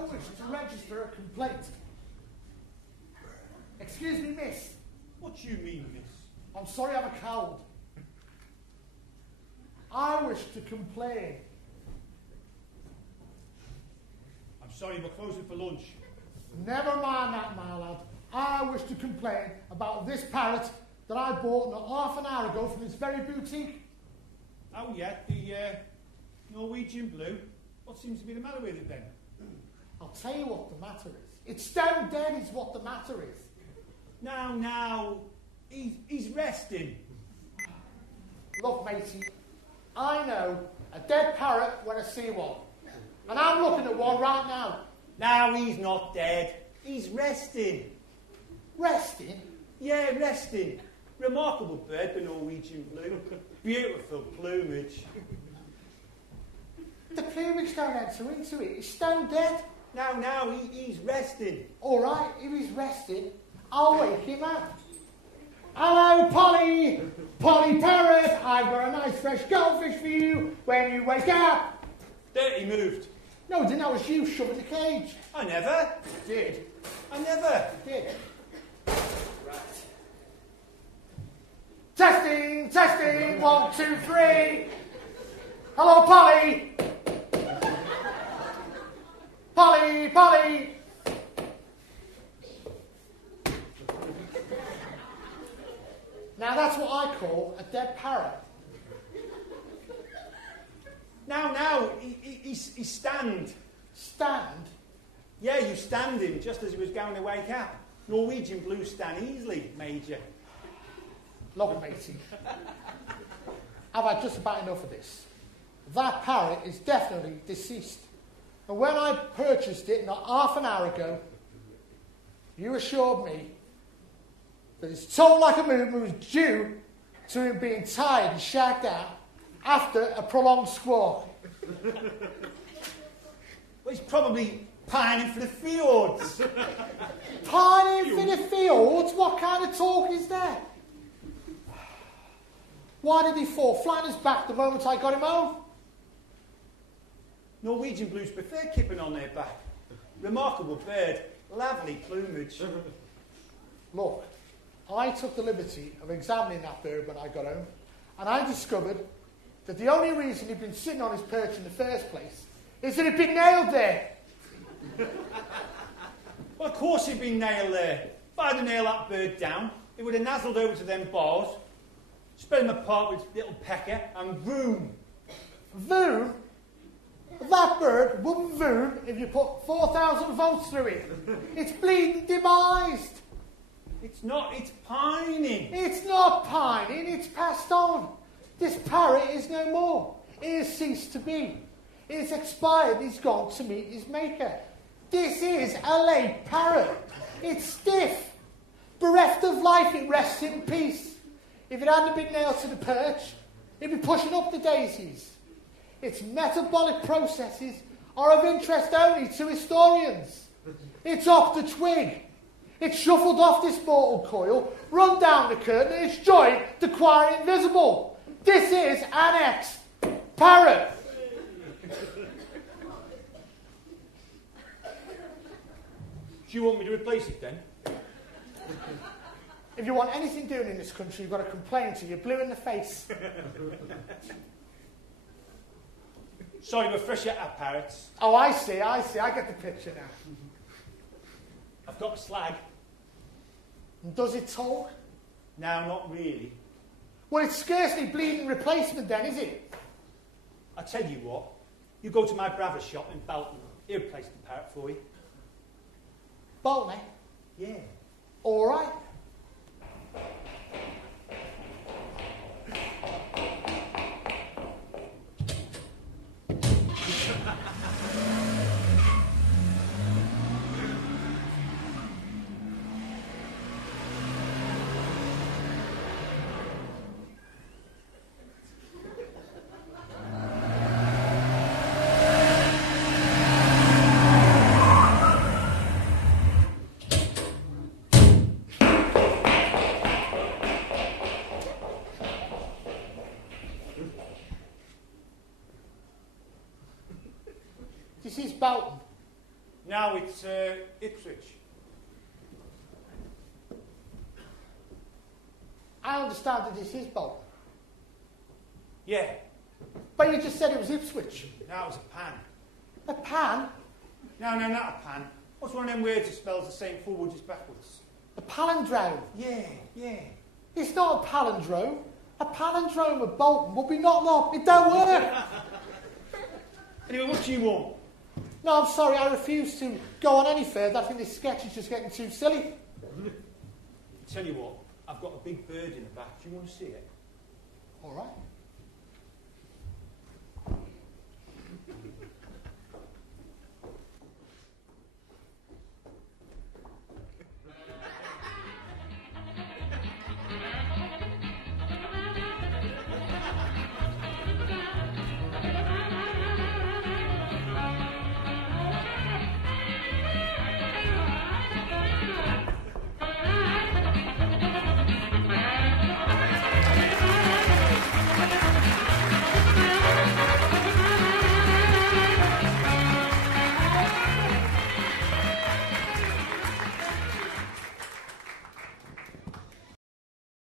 wish to register a complaint. Excuse me, miss. What do you mean, miss? I'm sorry I have a cold. I wish to complain. I'm sorry, we're closing for lunch. Never mind that, my lad. I wish to complain about this parrot that I bought not half an hour ago from this very boutique. Oh, yeah, the Norwegian blue. What seems to be the matter with it, then? I'll tell you what the matter is. It's stone dead is what the matter is. Now, he's resting. Look, matey, I know a dead parrot when I see one. And I'm looking at one right now. No, he's not dead. He's resting. Resting? Yeah, resting. Remarkable bird, the Norwegian blue. Beautiful plumage. The plumage don't enter into it. It's stone dead. Now, he's resting. All right, if he's resting, I'll wake him up. Hello, Polly! Polly Parrot, I've got a nice fresh goldfish for you when you wake up. Dirty moved. No, it didn't. That was you shoving the cage. I never. Did. I never. Did. Right. Testing, 1, 2, 3. Hello, Polly! Polly! Now that's what I call a dead parrot. Now, he stand. Stand? Yeah, you stand him just as he was going to wake up. Norwegian blue stand easily, Major. Look, matey, I've had just about enough of this. That parrot is definitely deceased. And when I purchased it not half an hour ago, you assured me that it's told like a moon was due to him being tired and shagged out after a prolonged squawk. Well, he's probably pining for the fjords. Pining for the fields? What kind of talk is that? Why did he fall flat on his back the moment I got him home? Norwegian blues prefer keeping on their back. Remarkable bird, lovely plumage. Look, I took the liberty of examining that bird when I got home, and I discovered that the only reason he'd been sitting on his perch in the first place is that he'd been nailed there. Well, of course he'd been nailed there. If I'd have nailed that bird down, it would have nazzled over to them bars, spread him apart with little pecker, and voom. Voom? That bird wouldn't voom if you put 4,000 volts through it. It's bleeding demised. It's not, it's pining. It's not pining, it's passed on. This parrot is no more. It has ceased to be. It has expired, he's gone to meet his maker. This is a late parrot. It's stiff. Bereft of life, it rests in peace. If it hadn't been nailed to the perch, it'd be pushing up the daisies. Its metabolic processes are of interest only to historians. It's off the twig. It's shuffled off this mortal coil, run down the curtain, and its joint the choir invisible. This is an ex-parrot. Do you want me to replace it then? If you want anything doing in this country, you've got to complain till you're blue in the face. Sorry, we're fresh out of parrots. Oh, I see. I get the picture now. I've got a slag. And does it talk? No, not really. Well, it's scarcely bleeding replacement then, is it? I tell you what, you go to my brother's shop in Bolton. He'll replace the parrot for you. Bolton, eh? Yeah. All right. This is Bolton. Now it's Ipswich. I understand that this is Bolton. Yeah. But you just said it was Ipswich. Now it's a pan. A pan? No, not a pan. What's one of them words that spells the same forwards as backwards? A palindrome. Yeah. It's not a palindrome. A palindrome of Bolton would be not long. It don't work. Anyway, what do you want? No, I'm sorry, I refuse to go on any further. I think this sketch is just getting too silly. Tell you what, I've got a big bird in the back. Do you want to see it? All right.